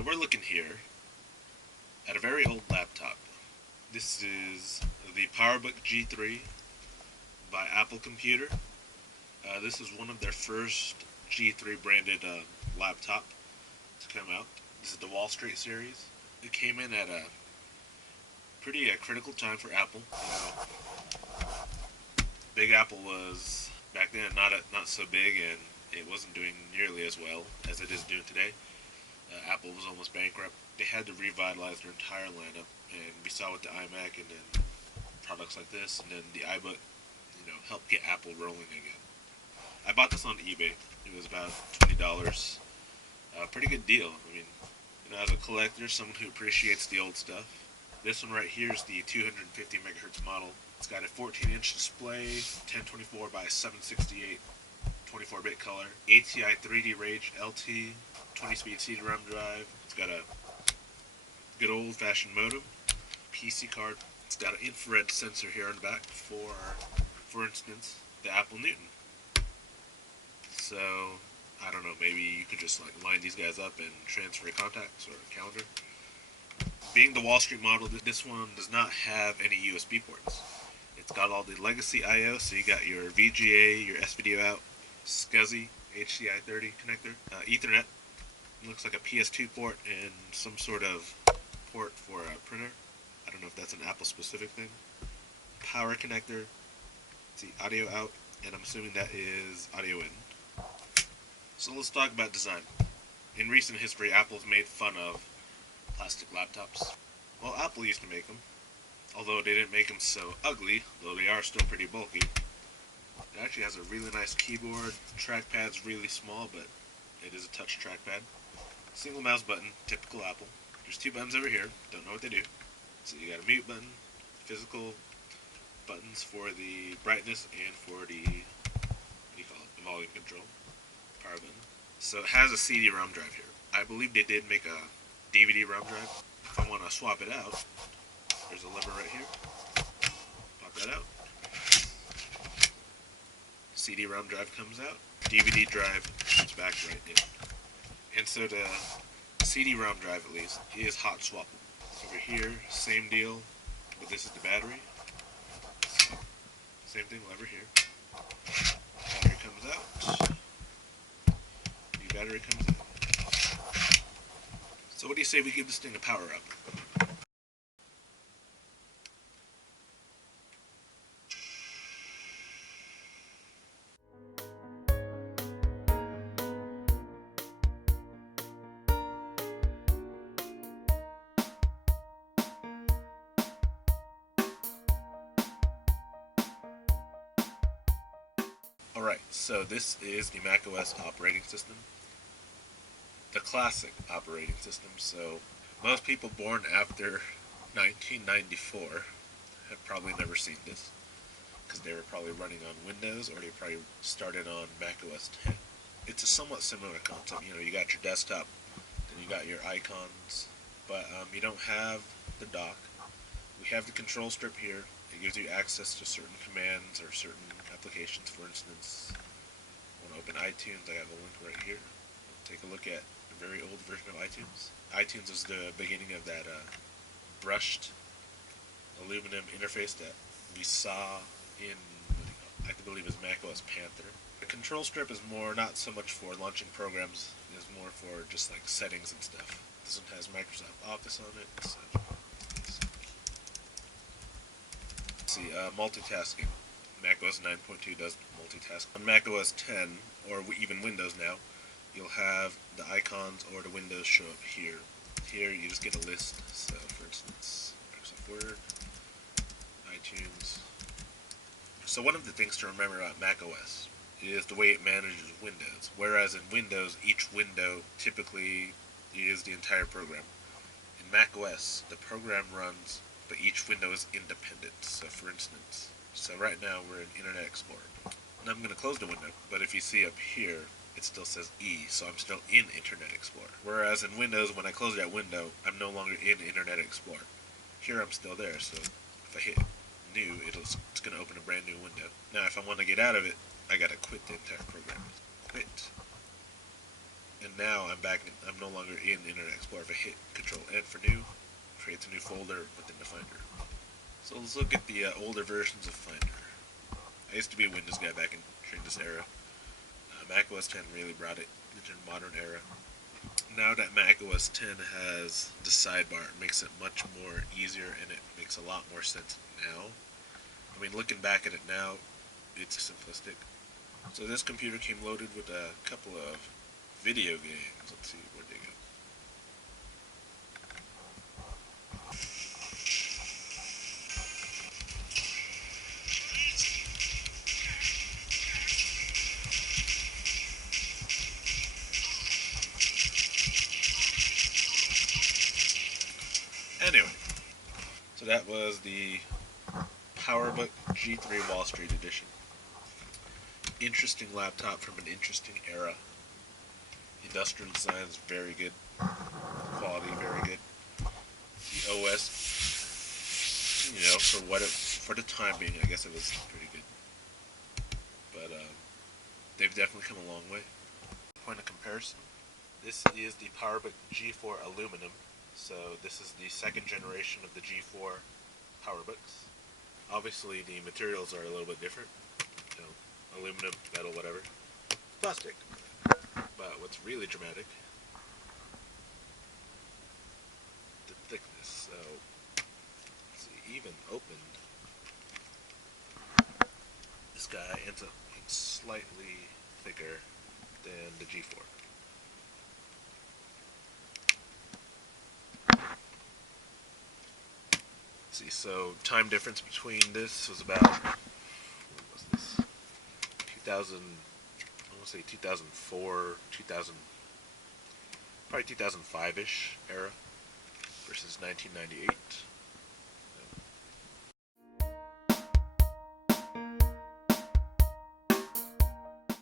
So we're looking here at a very old laptop. This is the Powerbook G3 by Apple Computer. This is one of their first G3 branded laptop to come out. This is the Wallstreet series. It came in at a pretty critical time for Apple. Big Apple was back then not so big, and it wasn't doing nearly as well as it is doing today. Apple was almost bankrupt. They had to revitalize their entire lineup, and we saw with the iMac and then products like this, and then the iBook, helped get Apple rolling again. I bought this on eBay. It was about $20. Pretty good deal. I mean, as a collector, someone who appreciates the old stuff. This one right here is the 250 megahertz model. It's got a 14-inch display, 1024 by 768, 24-bit color, ATI 3D Rage LT, 20-speed CD-ROM drive. It's got a good old-fashioned modem, PC card. It's got an infrared sensor here on the back for instance, the Apple Newton. So, I don't know, maybe you could just line these guys up and transfer contacts or a calendar. Being the Wallstreet model, this one does not have any USB ports. It's got all the legacy I/O, so you got your VGA, your S-Video out, SCSI, HDI 30 connector, Ethernet. It looks like a PS2 port and some sort of port for a printer. I don't know if that's an Apple specific thing. Power connector. See, audio out, and I'm assuming that is audio in. So let's talk about design. In recent history, Apple's made fun of plastic laptops. Well, Apple used to make them, although they didn't make them so ugly, though they are still pretty bulky. It actually has a really nice keyboard. Trackpad's really small, but it is a touch trackpad. Single mouse button, typical Apple. There's two buttons over here, don't know what they do. So you got a mute button, physical buttons for the brightness and for the, the volume control, power button. So it has a CD-ROM drive here. I believe they did make a DVD-ROM drive. If I want to swap it out, there's a lever right here. Pop that out. CD-ROM drive comes out. DVD drive comes back right in. And so the CD-ROM drive, at least, is hot swappable. Over here, same deal, but this is the battery. Same thing, lever here. Battery comes out. New battery comes in. So what do you say we give this thing a power up? Alright, so this is the macOS operating system. The classic operating system, so most people born after 1994 have probably never seen this, because they were probably running on Windows, or they probably started on macOS 10. It's a somewhat similar concept. You got your desktop, then you got your icons, but you don't have the dock. We have the control strip here. It gives you access to certain commands or certain applications. For instance, I want to open iTunes. I have a link right here. Take a look at a very old version of iTunes. iTunes is the beginning of that brushed aluminum interface that we saw in, I believe, is macOS Panther. The control strip is more not so much for launching programs. It's more for just settings and stuff. This one has Microsoft Office on it. So. See, multitasking. macOS 9.2 does multitask. On macOS 10, or even Windows now, you'll have the icons or the windows show up here. Here you just get a list. So, for instance, Microsoft Word, iTunes. So one of the things to remember about macOS is the way it manages windows. Whereas in Windows, each window typically is the entire program. In macOS, the program runs, but each window is independent. So for instance, right now we're in Internet Explorer. And I'm going to close the window, but if you see up here, it still says E, so I'm still in Internet Explorer. Whereas in Windows, when I close that window, I'm no longer in Internet Explorer. Here I'm still there, so if I hit New, it's going to open a brand new window. Now if I want to get out of it, I got to quit the entire program. Quit. And now I'm no longer in Internet Explorer. If I hit Control N for new, it creates a new folder within the Finder. So let's look at the older versions of Finder. I used to be a Windows guy back during this era. Mac OS 10 really brought it into the modern era. Now that Mac OS 10 has the sidebar, it makes it much more easier and it makes a lot more sense now. I mean, looking back at it now, it's simplistic. So this computer came loaded with a couple of video games. Let's see, where'd they go? Anyway, so that was the Powerbook G3 Wallstreet edition. Interesting laptop from an interesting era. Industrial design is very good. Quality very good. The OS, for the time being, I guess it was pretty good. But they've definitely come a long way. Point of comparison. This is the Powerbook G4 aluminum. So this is the second generation of the G4 Powerbooks. Obviously the materials are a little bit different. Aluminum, metal, whatever. Plastic. But what's really dramatic, the thickness. So, let's see, even opened, this guy ends up being slightly thicker than the G4. Let's see, so time difference between this was about, what was this? 2000, I want to say 2004, 2000, probably 2005-ish era versus 1998.